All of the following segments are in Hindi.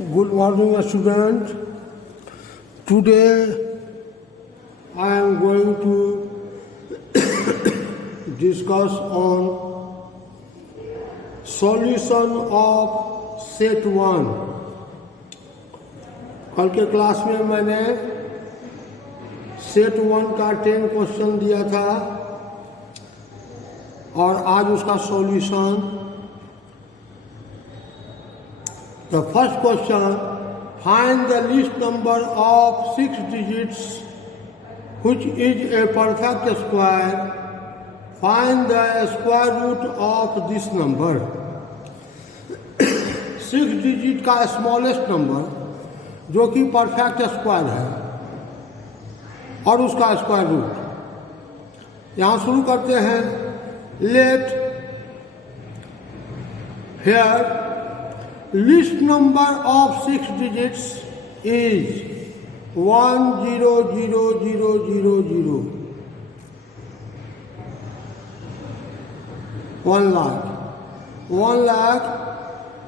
Good morning, students. Today I am going to discuss on solution of set 1. कल के क्लास में मैंने सेट 1 का 10 क्वेश्चन दिया था और आज उसका solution. The first question, find the least number of 6 digits which is a perfect square. Find the square root of this number. 6 digit का स्मॉलेस्ट नंबर जो कि परफेक्ट स्क्वायर है और उसका स्क्वायर रूट। यहाँ शुरू करते हैं। Let here least number of 6 digits is 1,0,0,0,0,0. 1 lakh. 1 lakh,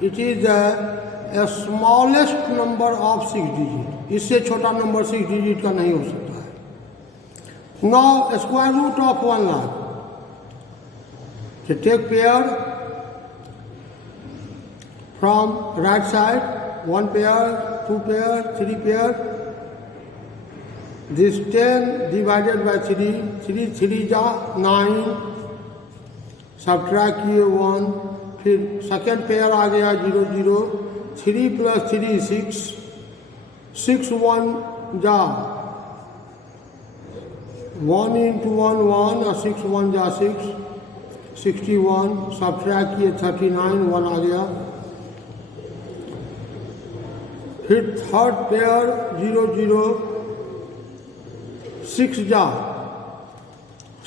it is the smallest number of 6 digit. इससे छोटा नंबर 6 डिजिट का नहीं हो सकता है। Now square root of 1 lakh. So take pair from right side, 1 pair, 2 pair, 3 pair. This 10 divided by 3, 3 जा 9, subtract किए 1, फिर सेकेंड पेयर आ गया 0 0, 3 + 3 6, 6 1 जा 1 × 1 1 और 6 1 जा 6, 61, subtract किए 39, 1 आ गया। फिर थर्ड पेयर 0 0, 6 जा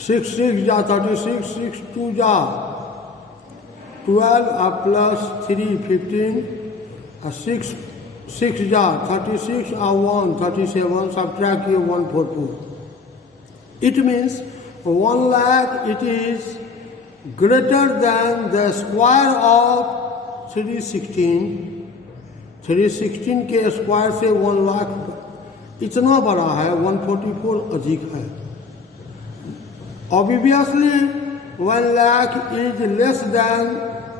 6 6 जा 36, 6 2 जा 12 और प्लस 3 15 और 6 6 जा 36 और 1 37, सब्ट्रैक्ट किए 144। It means 1 lakh it is greater than the square of 316। 316 के स्क्वायर से 1 लाख इतना बड़ा है, 144 अधिक है। Obviously 1 lakh is less than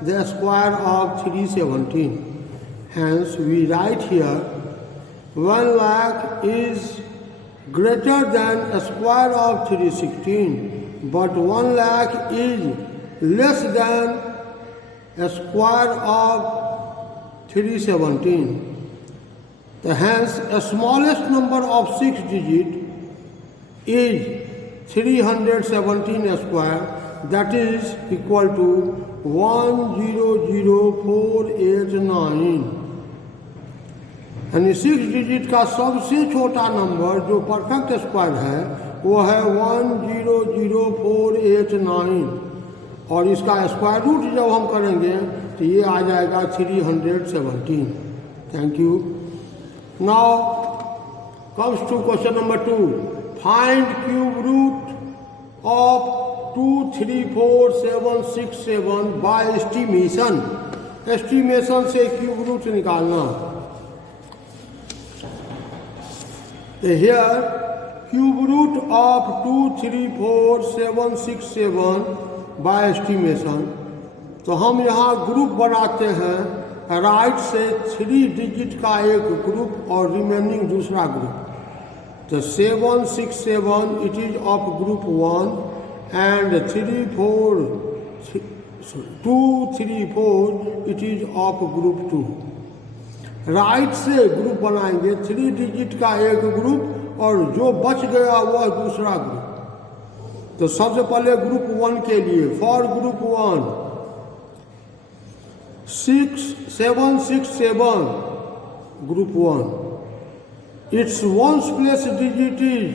the square of 317. Hence we write here 1 lakh is greater than a square of 316, but 1 lakh is less than a square of 317. Hence, a smallest number of 6 digit is 317 square, that is equal to 1,00489. यानी 6 डिजिट का सबसे छोटा नंबर जो परफेक्ट स्क्वायर है वो है 1,00489 और इसका स्क्वायर रूट जब हम करेंगे तो ये आ जाएगा 317। Thank you. Now comes to question number 2। Find cube root of 2 3 4 7 6 7 by estimation. Estimation से क्यूब रूट निकालना। Here cube root of 2 3 4 7 6 7 by estimation. तो हम यहाँ ग्रुप बनाते हैं। राइट से 3 डिजिट का एक ग्रुप और रिमेनिंग दूसरा ग्रुप। तो 7 6 7 it is of group 1 and 2 3 4 it is of group 2। Right से ग्रुप बनाएंगे, 3 डिजिट का एक ग्रुप और जो बच गया वह दूसरा ग्रुप। तो सबसे पहले ग्रुप 1 के लिए, for group 1 6 7 6 7 group 1, its ones place digit is,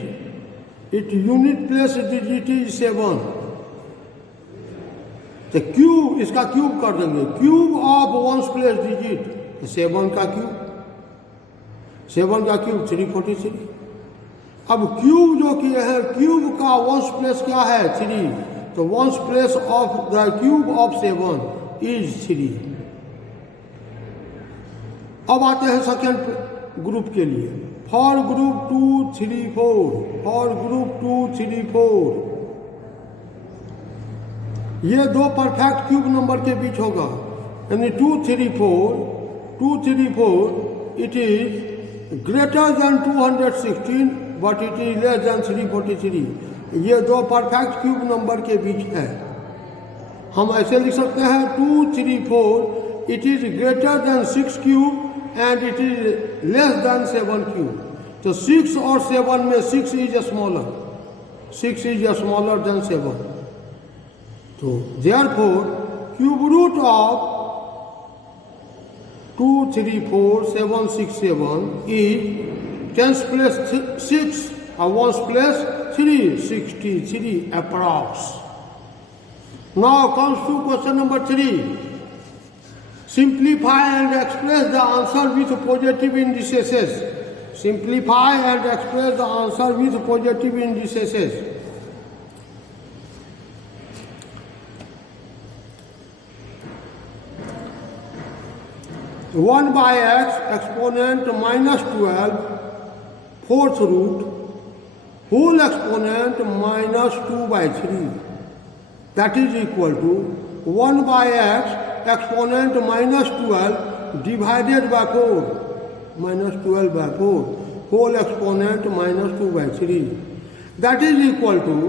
its unit place digit is 7। तो क्यूब, इसका क्यूब कर देंगे। Cube of ones place digit 7 का क्यूब, 7 का क्यूब 343। अब क्यूब जो किए हैं, क्यूब का वंस प्लेस क्या है 3, तो ones place of the cube of 7 is 3। अब आते हैं सेकेंड ग्रुप के लिए, फॉर ग्रुप 2, 3, 4, फॉर ग्रुप 2, 3, 4, ये दो परफेक्ट क्यूब नंबर के बीच होगा, यानी 2, 3, 4, it is greater than 216 but it is less than 343। ये दो परफेक्ट क्यूब नंबर के बीच है। हम ऐसे लिख सकते हैं 2, 3, 4 it is greater than 6 cube and it is less than 7 cube. तो 6 और 7 में 6 is smaller, 6 is smaller than 7। तो therefore cube root of 2, 3, 4, 7, 6, 7 is 10's place 6 और 1's place 3, 63 approx. Now comes to question number 3. Simplify and express the answer with positive indices. Simplify and express the answer with positive indices. (1 by x exponent minus 12 fourth root whole exponent minus 2 by 3 that is equal to 1 by x exponent minus 12 divided by 4 minus 12 by 4 whole exponent minus 2 by 3 that is equal to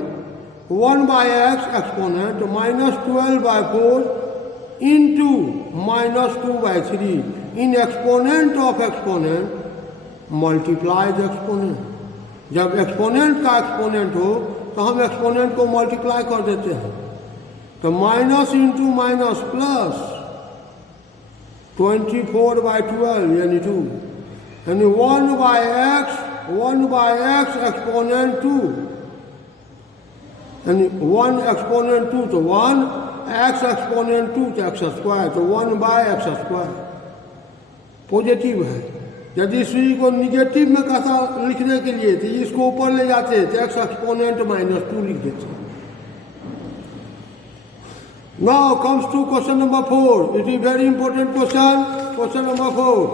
1 by x exponent minus 12 by 4 into minus 2 by 3 in exponent of exponent multiply the exponent. जब एक्सपोनेंट का एक्सपोनेंट हो तो हम एक्सपोनेंट को मल्टीप्लाई कर देते हैं, तो minus into minus plus 24 by 12 यानी 2 यानी 1 by x एक्सपोनेंट 2 यानी 1 एक्सपोनेंट 2 तो 1 x एक्सपोनेंट 2 तो एक्स स्क्वायर, तो 1 by x स्क्वायर पॉजिटिव है। यदि इसी को निगेटिव में कैसा लिखने के लिए तो इसको ऊपर ले जाते तो एक्स एक्सपोनेंट माइनस 2 लिख देते। Now comes to question number 4. It is very important question. Question number 4.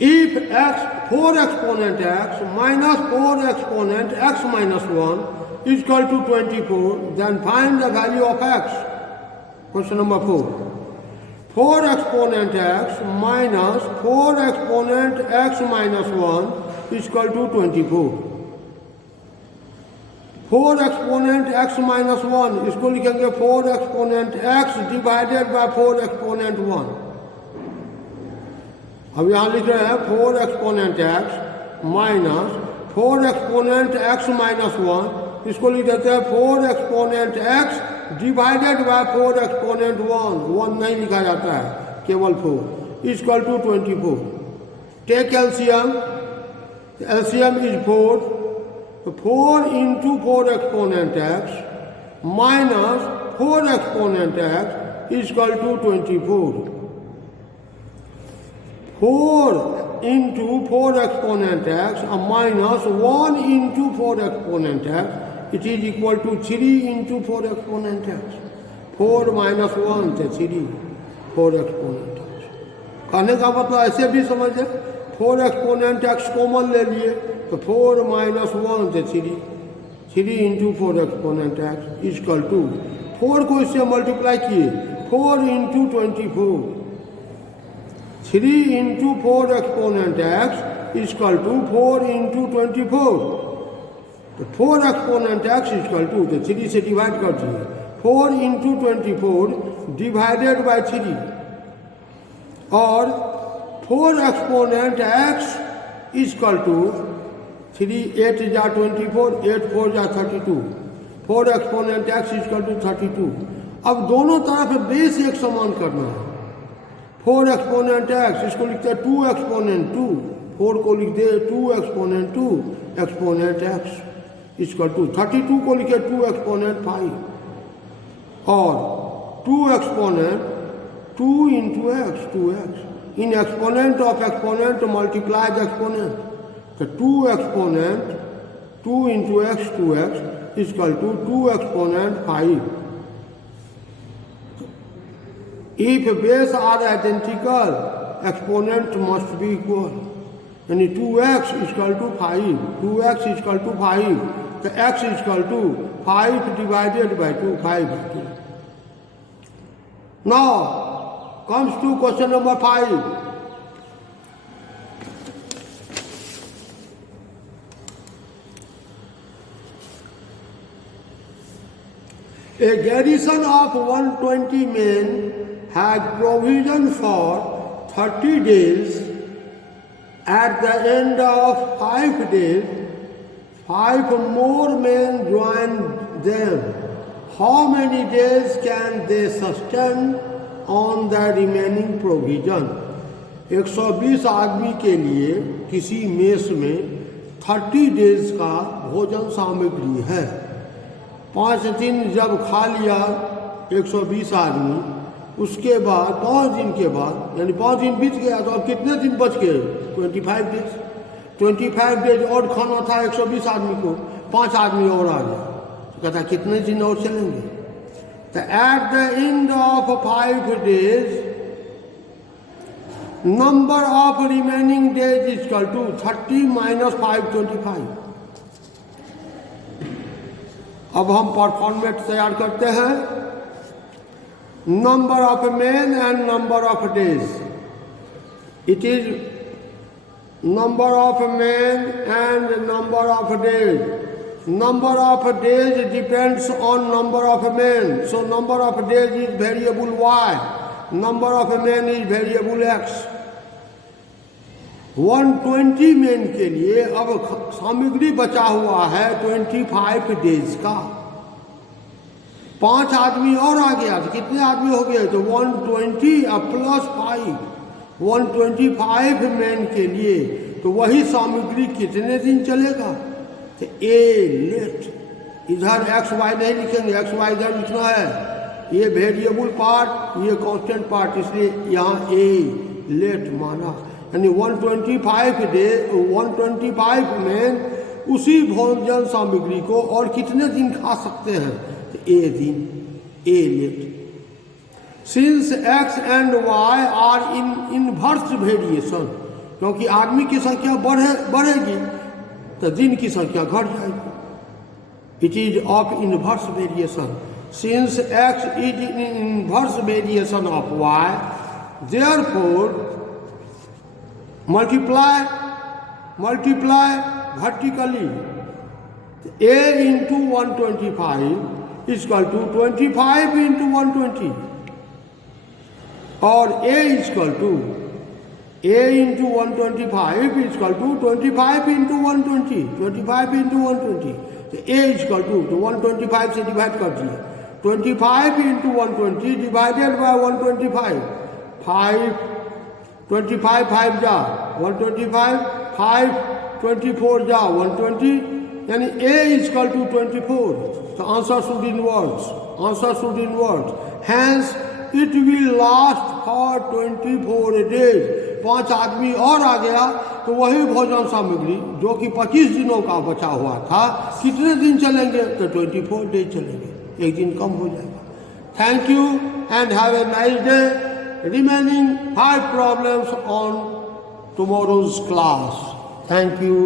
If x 4 exponent x minus 4 exponent x minus 1 is equal to 24, then find the value of x. Question number 4. 4 exponent x minus 4 exponent x minus 1 is equal to 24. 4 exponent x minus 1 इसको लिखेंगे 4 exponent x divided by 4 exponent 1. अब यहाँ लिख रहे हैं 4 exponent x minus 4 exponent x minus 1, इसको लिख देते हैं 4 exponent x divided by 4 exponent 1 नहीं लिखा जाता है, केवल 4 is equal to 24. Take LCM. LCM is 4, तो 4 into 4 exponent x minus 4 exponent x is equal to 24. 4 into 4 exponent x minus 1 into 4 exponent x it is equal to 3 into 4 exponent x. 4 minus 1 to 3, 4 exponent x. कहने का मतलब ऐसे भी समझे, 4 exponent x कॉमन ले लिए तो 4 minus 1 to 3, 3 into 4 exponent x is equal to 4 को इससे मल्टीप्लाई किए 4 into 24. 3 into 4 exponent x is equal to 4 into 24. तो 4 एक्सपोनेंट एक्स इक्वल टू, तो 3 से डिवाइड कर दिए 4 इंटू 24 डिवाइडेड बाय 3 और 4 एक्सपोनेंट एक्स इक्वल टू 3 8 जा 24 8 4 जा 32 4 एक्सपोनेंट एक्स इक्वल टू 32. अब दोनों तरफ बेस एक समान करना है. 4 एक्सपोनेंट एक्स इसको लिखते हैं 2 एक्सपोनेंट 2, 4 को लिख दे 2 exponent 2 exponent x equal to 32 को लिखे 2 एक्सपोनेंट 5 और 2 exponent 2 into x 2x. In exponent of exponent multiply the exponent, तो 2 exponent 2 into x 2x equal to 2 exponent 5 If base are identical, exponent must be equal. यानी 2x equal to 5, 2x equal to 5, तो x equal to 5 divided by 2, 5/2. Now comes to question number 5. A garrison of 120 men had provision for 30 days. At the end of 5 days, 5 more men joined them. How many days can they sustain on the remaining provision? 120 आदमी के लिए किसी मेस में 30 डेज का भोजन सामग्री है. 5 दिन जब खा लिया 120 आदमी, उसके बाद 5 दिन के बाद, यानी 5 दिन बीत गया, तो अब कितने दिन बच गए? 25 डेज. 25 डेज और खाना था 120 आदमी को, 5 आदमी और आ गया, तो कहता कितने दिन और चलेंगे? तो at the end of 5 days number of remaining days equal to 30 minus 5, 25. अब हम परफॉर्मेट तैयार करते हैं. Number of men and number of days. It is number of men and number of days. Number of days depends on number of men, so number of days is variable y, number of men is variable x. 120 men के लिए अब सामग्री बचा हुआ है 25 डेज का. 5 आदमी और आ गया, तो कितने आदमी हो गए? तो 120 प्लस 5, 125 मेन के लिए. तो वही सामग्री कितने दिन चलेगा? तो ए लेट, इधर एक्स वाई नहीं लिखेंगे, एक्स वाई इधर लिखना है. ये वेरिएबल पार्ट, ये कांस्टेंट पार्ट, इसलिए यहाँ ए लेट माना. यानी 125 मेन उसी भोजन सामग्री को और कितने दिन खा सकते हैं? तो ए दिन, a let. Since x and y are in inverse variation, क्योंकि आदमी की संख्या बढ़ेगी तो दिन की संख्या घट जाएगी. It is of inverse variation. Since x is in inverse variation of y, therefore multiply vertically. A into 125 is equal to 25 into 120, or A is equal to A into 125 is equal to 25 into 120, 25 into 120. तो A is equal to 125 से डिवाइड कर दिए. 25 into 120 डिवाइडेड बाय 125, 5 25 5 जा 125, 5 24 जा 120, यानी A is equal to 24. The answer should inverse. Answer should inverse. Hence, it will last for 24 days. 5 आदमी और आ गया, तो वही भोजन सामग्री जो कि 25 दिनों का बचा हुआ था, कितने दिन चलेंगे? तो 24 डेज चलेंगे, एक दिन कम हो जाएगा. Thank you and have a nice day. Remaining 5 problems on tomorrow's class. Thank you.